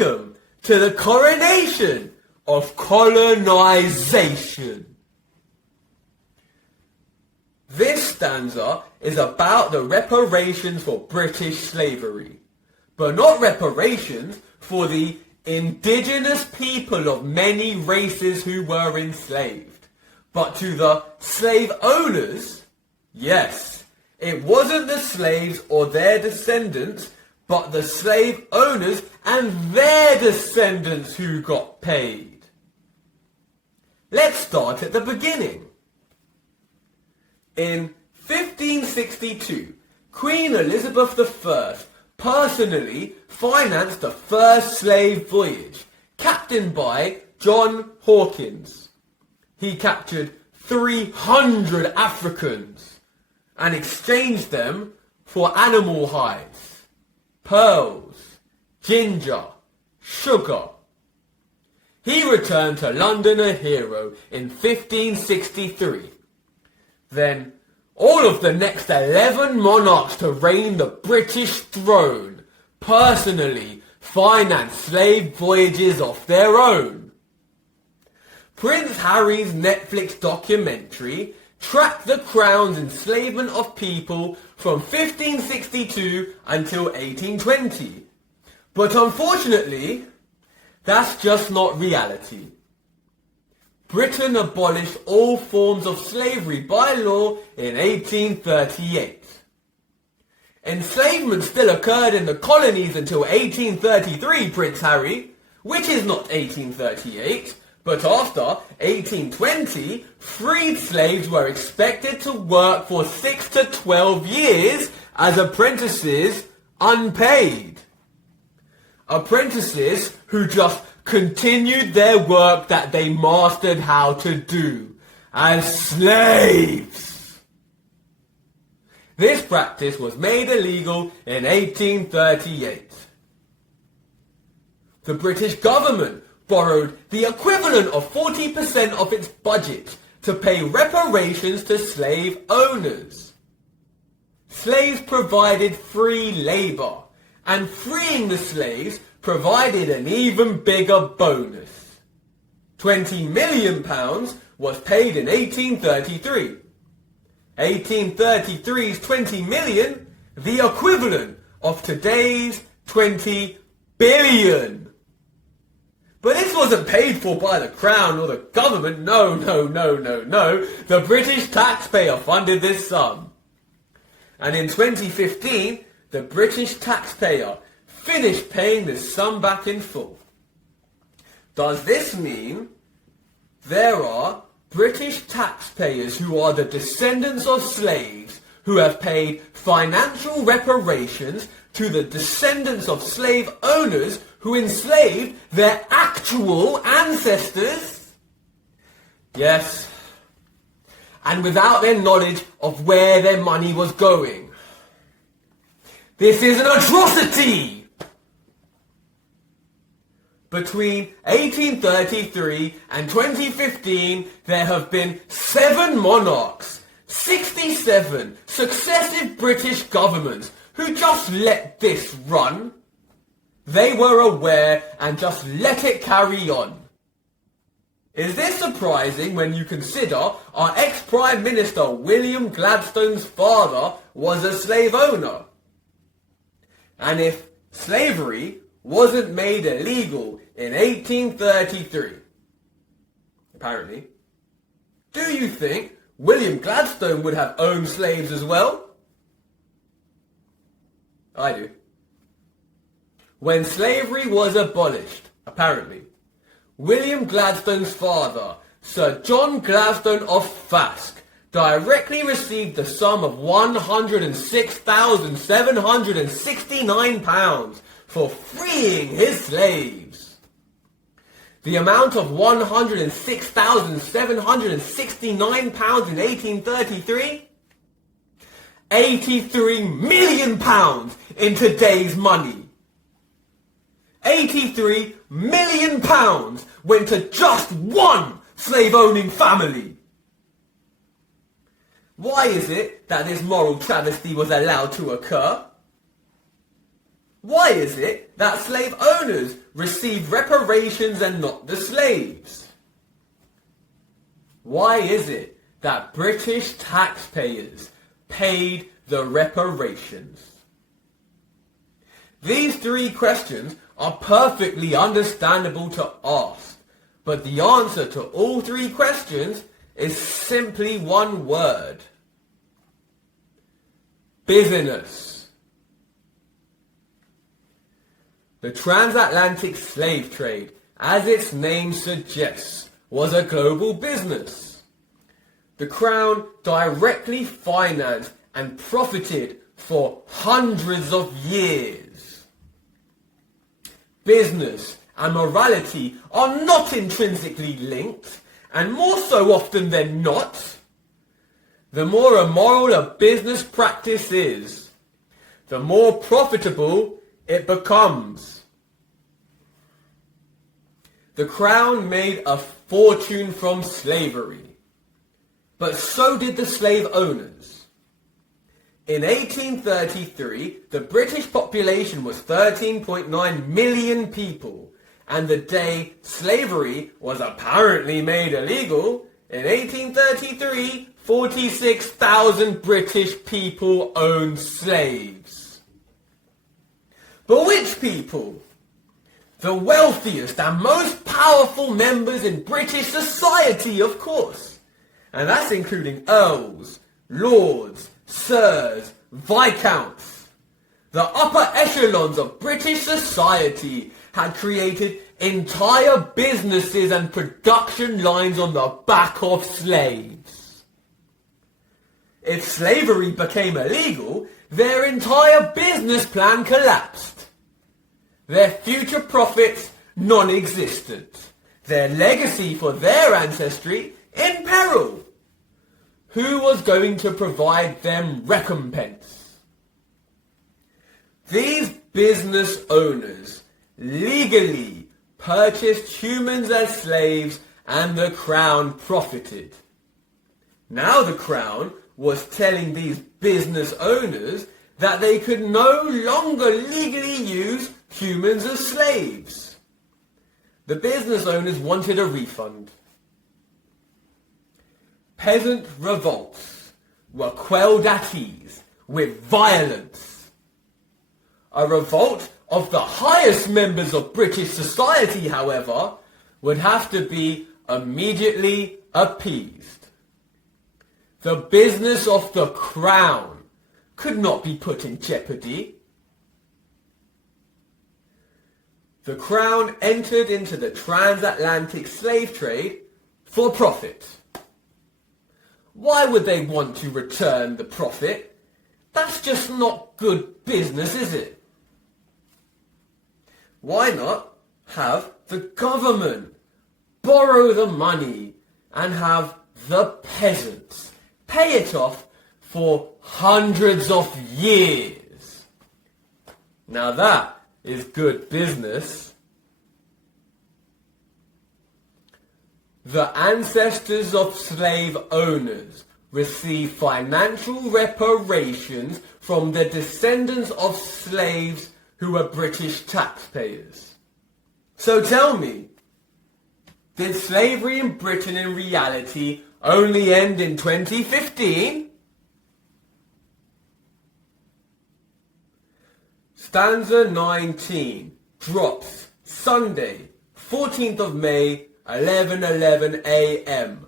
Welcome to the coronation of colonization. This stanza is about the reparations for British slavery, but not reparations for the indigenous people of many races who were enslaved, but to the slave owners. Yes, it wasn't the slaves or their descendants, but the slave owners and their descendants who got paid. Let's start at the beginning. In 1562, Queen Elizabeth I personally financed the first slave voyage, captained by John Hawkins. He captured 300 Africans and exchanged them for animal hides, pearls, ginger, sugar. He returned to London a hero in 1563. Then all of the next 11 monarchs to reign the British throne personally financed slave voyages of their own. Prince Harry's Netflix documentary tracked the Crown's enslavement of people from 1562 until 1820. But unfortunately, that's just not reality. Britain abolished all forms of slavery by law in 1838. Enslavement still occurred in the colonies until 1833, Prince Harry, which is not 1838, but after 1820, freed slaves were expected to work for 6 to 12 years as apprentices, unpaid. Apprentices who just continued their work that they mastered how to do as slaves. This practice was made illegal in 1838. The British government borrowed the equivalent of 40% of its budget to pay reparations to slave owners. Slaves provided free labour, and freeing the slaves provided an even bigger bonus. £20 million was paid in 1833. 1833's 20 million, the equivalent of today's 20 billion. But this wasn't paid for by the Crown or the government. No. The British taxpayer funded this sum. And in 2015, the British taxpayer finished paying this sum back in full. Does this mean there are British taxpayers who are the descendants of slaves who have paid financial reparations to the descendants of slave owners who enslaved their actual ancestors? Yes, and without their knowledge of where their money was going. This is an atrocity! Between 1833 and 2015, there have been 7 monarchs, 67 successive British governments who just let this run. They were aware and just let it carry on. Is this surprising when you consider our ex-Prime Minister William Gladstone's father was a slave owner? And if slavery wasn't made illegal in 1833, apparently, do you think William Gladstone would have owned slaves as well? I do. When slavery was abolished, apparently, William Gladstone's father, Sir John Gladstone of Fask, directly received the sum of £106,769 for freeing his slaves. The amount of £106,769 in 1833? £83 million in today's money. £83 million went to just one slave-owning family. Why is it that this moral travesty was allowed to occur? Why is it that slave owners receive reparations and not the slaves? Why is it that British taxpayers paid the reparations? These three questions are perfectly understandable to ask, but the answer to all three questions is simply one word: business. The transatlantic slave trade, as its name suggests, was a global business. The Crown directly financed and profited for hundreds of years. Business and morality are not intrinsically linked, and more so often than not, the more immoral a business practice is, the more profitable it becomes. The Crown made a fortune from slavery, but so did the slave owners. In 1833, the British population was 13.9 million people, and the day slavery was apparently made illegal, in 1833, 46,000 British people owned slaves. But which people? The wealthiest and most powerful members in British society, of course. And that's including earls, lords, sirs, viscounts. The upper echelons of British society had created entire businesses and production lines on the back of slaves. If slavery became illegal, their entire business plan collapsed. Their future profits non-existent. Their legacy for their ancestry in peril. Who was going to provide them recompense? These business owners legally purchased humans as slaves, and the Crown profited. Now the Crown was telling these business owners that they could no longer legally use humans as slaves. The business owners wanted a refund. Peasant revolts were quelled at ease with violence. A revolt of the highest members of British society, however, would have to be immediately appeased. The business of the Crown could not be put in jeopardy. The Crown entered into the transatlantic slave trade for profit. Why would they want to return the profit? That's just not good business, is it? Why not have the government borrow the money and have the peasants pay it off for hundreds of years? Now that is good business. The ancestors of slave owners receive financial reparations from the descendants of slaves who were British taxpayers. So tell me, did slavery in Britain in reality only end in 2015? Stanza 19 drops Sunday, 14th of May, 11:11 a.m.